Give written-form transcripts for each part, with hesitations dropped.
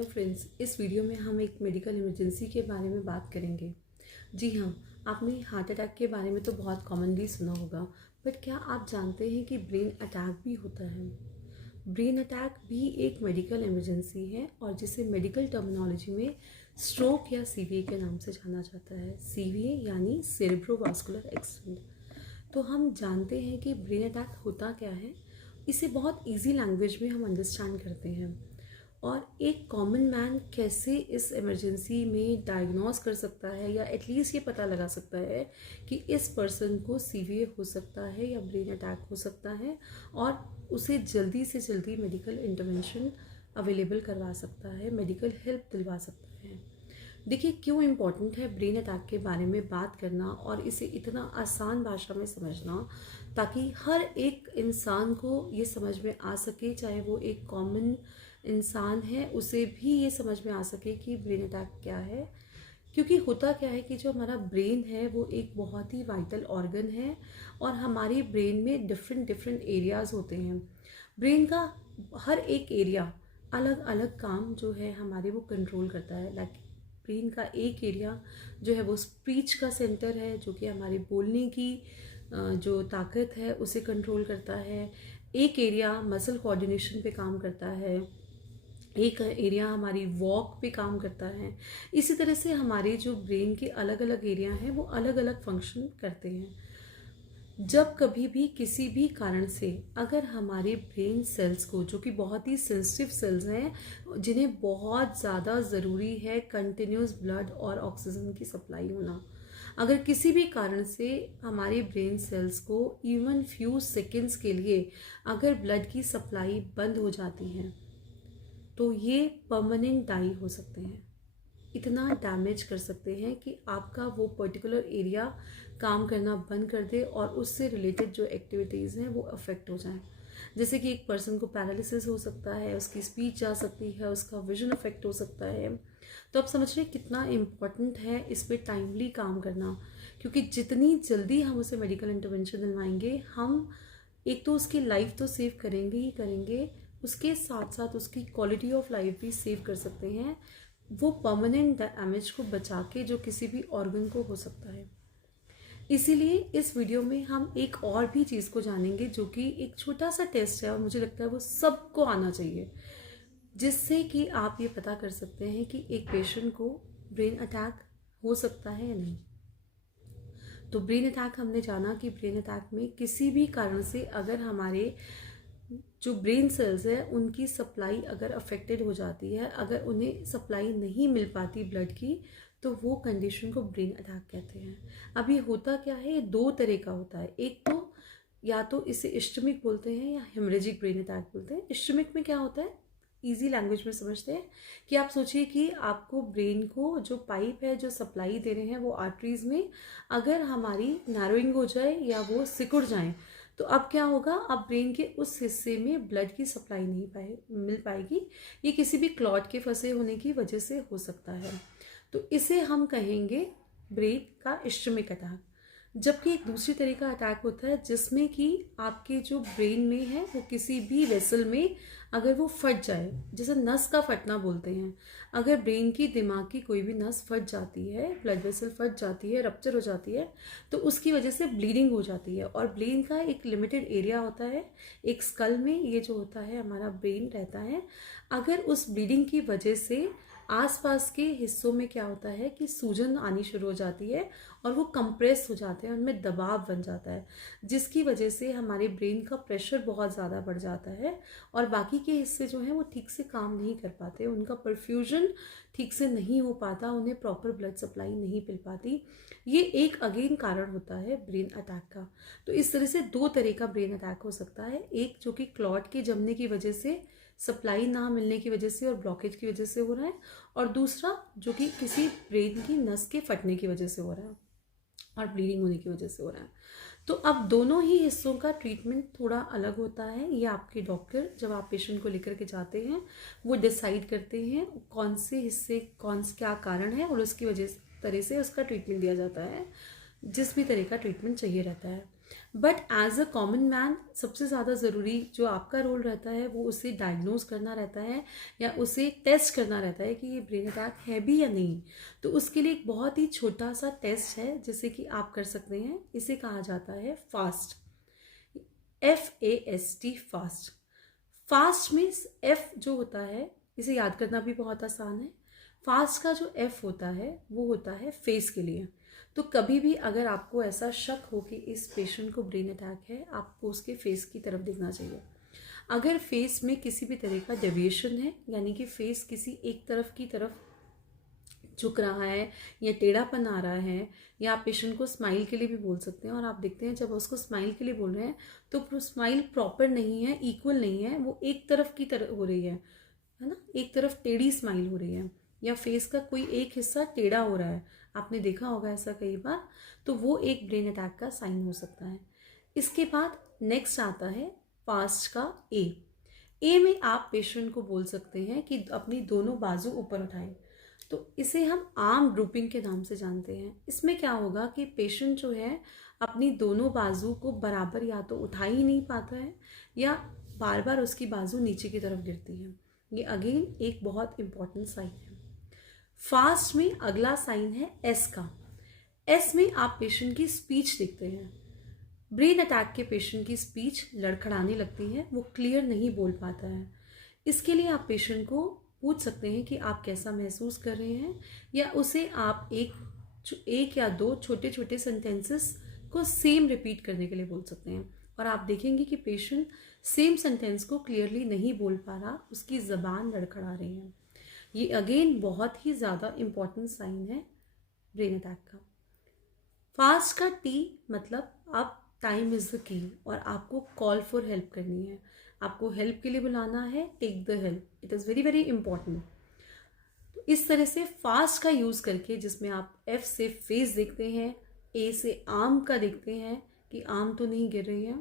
Hello friends, इस video में हम एक मेडिकल इमरजेंसी के बारे में बात करेंगे। जी हाँ, आपने हार्ट अटैक के बारे में तो बहुत कॉमनली सुना होगा, बट क्या आप जानते हैं कि ब्रेन अटैक भी होता है? ब्रेन अटैक भी एक मेडिकल इमरजेंसी है और जिसे मेडिकल टर्मिनोलॉजी में स्ट्रोक या सीवीए के नाम से जाना जाता है। सीवीए यानी सेरेब्रोवास्कुलर एक्सीडेंट। तो हम जानते हैं कि ब्रेन अटैक होता क्या है, इसे बहुत इजी लैंग्वेज में हम अंडरस्टैंड करते हैं और एक कॉमन मैन कैसे इस इमरजेंसी में डायग्नोस कर सकता है या एटलीस्ट ये पता लगा सकता है कि इस पर्सन को सीवीए हो सकता है या ब्रेन अटैक हो सकता है और उसे जल्दी से जल्दी मेडिकल इंटरवेंशन अवेलेबल करवा सकता है, मेडिकल हेल्प दिलवा सकता है। देखिए क्यों इम्पॉर्टेंट है ब्रेन अटैक के बारे में बात करना और इसे इतना आसान भाषा में समझना, ताकि हर एक इंसान को ये समझ में आ सके, चाहे वो एक कॉमन इंसान है उसे भी ये समझ में आ सके कि ब्रेन अटैक क्या है। क्योंकि होता क्या है कि जो हमारा ब्रेन है वो एक बहुत ही वाइटल ऑर्गन है और हमारे ब्रेन में डिफरेंट डिफरेंट एरियाज़ होते हैं। ब्रेन का हर एक एरिया अलग अलग काम जो है हमारे वो कंट्रोल करता है। लाइक ब्रेन का एक एरिया जो है वो स्पीच का सेंटर है, जो कि हमारे बोलने की जो ताकत है उसे कंट्रोल करता है। एक एरिया मसल कोऑर्डिनेशन पे काम करता है, एक एरिया हमारी वॉक पे काम करता है। इसी तरह से हमारे जो ब्रेन के अलग अलग एरिया हैं वो अलग अलग फंक्शन करते हैं। जब कभी भी किसी भी कारण से अगर हमारे ब्रेन सेल्स को, जो कि बहुत ही सेंसिटिव सेल्स हैं जिन्हें बहुत ज़्यादा ज़रूरी है कंटिन्यूस ब्लड और ऑक्सीजन की सप्लाई होना, अगर किसी भी कारण से हमारे ब्रेन सेल्स को इवन फ्यू सेकेंड्स के लिए अगर ब्लड की सप्लाई बंद हो जाती है तो ये परमानेंट डाई हो सकते हैं। इतना डैमेज कर सकते हैं कि आपका वो पर्टिकुलर एरिया काम करना बंद कर दे और उससे रिलेटेड जो एक्टिविटीज़ हैं वो अफेक्ट हो जाएं। जैसे कि एक पर्सन को पैरालिसिस हो सकता है, उसकी स्पीच जा सकती है, उसका विजन अफेक्ट हो सकता है। तो आप समझ रहे हैं कितना इम्पॉर्टेंट है इस पर टाइमली काम करना, क्योंकि जितनी जल्दी हम उसे मेडिकल इंटरवेंशन दिलवाएंगे, हम एक तो उसकी लाइफ तो सेव करेंगे ही करेंगे, उसके साथ साथ उसकी क्वालिटी ऑफ लाइफ भी सेव कर सकते हैं, वो परमानेंट डैमेज को बचा के जो किसी भी ऑर्गन को हो सकता है। इसीलिए इस वीडियो में हम एक और भी चीज़ को जानेंगे, जो कि एक छोटा सा टेस्ट है और मुझे लगता है वो सबको आना चाहिए, जिससे कि आप ये पता कर सकते हैं कि एक पेशेंट को ब्रेन अटैक हो सकता है या नहीं। तो ब्रेन अटैक हमने जाना कि ब्रेन अटैक में किसी भी कारण से अगर हमारे जो ब्रेन सेल्स है उनकी सप्लाई अगर अफेक्टेड हो जाती है, अगर उन्हें सप्लाई नहीं मिल पाती ब्लड की, तो वो कंडीशन को ब्रेन अटैक कहते हैं। अब ये होता क्या है, ये दो तरह का होता है। एक तो या तो इसे इस्चेमिक बोलते हैं या हेमरेजिक ब्रेन अटैक बोलते हैं। इस्चेमिक में क्या होता है, इजी लैंग्वेज में समझते हैं कि आप सोचिए कि आपको ब्रेन को जो पाइप है जो सप्लाई दे रहे हैं वो आर्टरीज में अगर हमारी नैरोइंग हो जाए या वो सिकुड़ जाए, तो अब क्या होगा, अब ब्रेन के उस हिस्से में ब्लड की सप्लाई नहीं मिल पाएगी। ये किसी भी क्लॉट के फंसे होने की वजह से हो सकता है। तो इसे हम कहेंगे ब्रेन का इस्चेमिक अटैक। जबकि एक दूसरी तरह का अटैक होता है जिसमें कि आपके जो ब्रेन में है वो किसी भी वेसल में अगर वो फट जाए, जैसे नस का फटना बोलते हैं, अगर ब्रेन की दिमाग की कोई भी नस फट जाती है, ब्लड वेसल फट जाती है, रप्चर हो जाती है, तो उसकी वजह से ब्लीडिंग हो जाती है। और ब्रेन का एक लिमिटेड एरिया होता है, एक स्कल में ये जो होता है हमारा ब्रेन रहता है। अगर उस ब्लीडिंग की वजह से आसपास के हिस्सों में क्या होता है कि सूजन आनी शुरू हो जाती है और वो कंप्रेस हो जाते हैं, उनमें दबाव बन जाता है, जिसकी वजह से हमारे ब्रेन का प्रेशर बहुत ज़्यादा बढ़ जाता है और बाकी के हिस्से जो हैं वो ठीक से काम नहीं कर पाते, उनका परफ्यूजन ठीक से नहीं हो पाता, उन्हें प्रॉपर ब्लड सप्लाई नहीं मिल पाती। ये एक अगेन कारण होता है ब्रेन अटैक का। तो इस तरह से दो तरह का ब्रेन अटैक हो सकता है, एक जो कि क्लॉट के जमने की वजह से, सप्लाई ना मिलने की वजह से और ब्लॉकेज की वजह से हो रहा है, और दूसरा जो कि किसी ब्रेन की नस के फटने की वजह से हो रहा है और ब्लीडिंग होने की वजह से हो रहा है। तो अब दोनों ही हिस्सों का ट्रीटमेंट थोड़ा अलग होता है। ये आपके डॉक्टर जब आप पेशेंट को लेकर के जाते हैं वो डिसाइड करते हैं कौन से हिस्से क्या कारण है और उसकी वजह तरह से उसका ट्रीटमेंट दिया जाता है, जिस भी तरह का ट्रीटमेंट चाहिए रहता है। But as a common man सबसे ज़्यादा ज़रूरी जो आपका रोल रहता है वो उसे डायग्नोज करना रहता है या उसे टेस्ट करना रहता है कि ये ब्रेन अटैक है भी या नहीं। तो उसके लिए एक बहुत ही छोटा सा टेस्ट है जिसे कि आप कर सकते हैं। इसे कहा जाता है fast, FAST, fast. Fast means F जो होता है, इसे याद करना भी बहुत आसान है। फास्ट का जो एफ होता है वो होता है फेस के लिए। तो कभी भी अगर आपको ऐसा शक हो कि इस पेशेंट को ब्रेन अटैक है, आपको उसके फेस की तरफ देखना चाहिए। अगर फेस में किसी भी तरह का डेविएशन है, यानी कि फेस किसी एक तरफ की तरफ झुक रहा है या टेढ़ापन आ रहा है, या आप पेशेंट को स्माइल के लिए भी बोल सकते हैं, और आप देखते हैं जब उसको स्माइल के लिए बोल रहे हैं तो स्माइल प्रॉपर नहीं है, इक्वल नहीं है, वो एक तरफ की तरफ हो रही है ना, एक तरफ टेढ़ी स्माइल हो रही है, या फेस का कोई एक हिस्सा टेढ़ा हो रहा है, आपने देखा होगा ऐसा कई बार, तो वो एक ब्रेन अटैक का साइन हो सकता है। इसके बाद नेक्स्ट आता है फास्ट का ए में आप पेशेंट को बोल सकते हैं कि अपनी दोनों बाजू ऊपर उठाएं। तो इसे हम आर्म ड्रूपिंग के नाम से जानते हैं। इसमें क्या होगा कि पेशेंट जो है अपनी दोनों बाजू को बराबर या तो उठा ही नहीं पाता है, या बार बार उसकी बाजू नीचे की तरफ गिरती है। ये अगेन एक बहुत इंपॉर्टेंट साइन है। फास्ट में अगला साइन है एस का। एस में आप पेशेंट की स्पीच देखते हैं। ब्रेन अटैक के पेशेंट की स्पीच लड़खड़ाने लगती है, वो क्लियर नहीं बोल पाता है। इसके लिए आप पेशेंट को पूछ सकते हैं कि आप कैसा महसूस कर रहे हैं, या उसे आप एक या दो छोटे छोटे सेंटेंसेस को सेम रिपीट करने के लिए बोल सकते हैं, और आप देखेंगे कि पेशेंट सेम सेंटेंस को क्लियरली नहीं बोल पा रहा, उसकी ज़बान लड़खड़ा रही है। ये अगेन बहुत ही ज़्यादा इम्पॉर्टेंट साइन है ब्रेन अटैक का। फास्ट का टी मतलब अब टाइम इज़ द की, और आपको कॉल फॉर हेल्प करनी है, आपको हेल्प के लिए बुलाना है, take the help, it is very very important. तो इस तरह से फास्ट का यूज़ करके, जिसमें आप एफ से फेस देखते हैं, ए से आर्म का देखते हैं कि आर्म तो नहीं गिर रही है,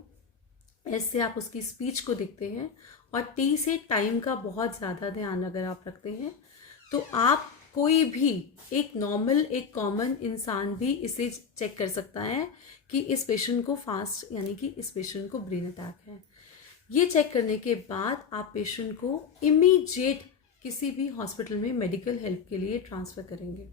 एस से आप उसकी स्पीच को देखते हैं, और टी से टाइम का बहुत ज़्यादा ध्यान अगर आप रखते हैं, तो आप कोई भी एक नॉर्मल एक कॉमन इंसान भी इसे चेक कर सकता है कि इस पेशेंट को फास्ट यानी कि इस पेशेंट को ब्रेन अटैक है। ये चेक करने के बाद आप पेशेंट को इमीडिएट किसी भी हॉस्पिटल में मेडिकल हेल्प के लिए ट्रांसफ़र करेंगे।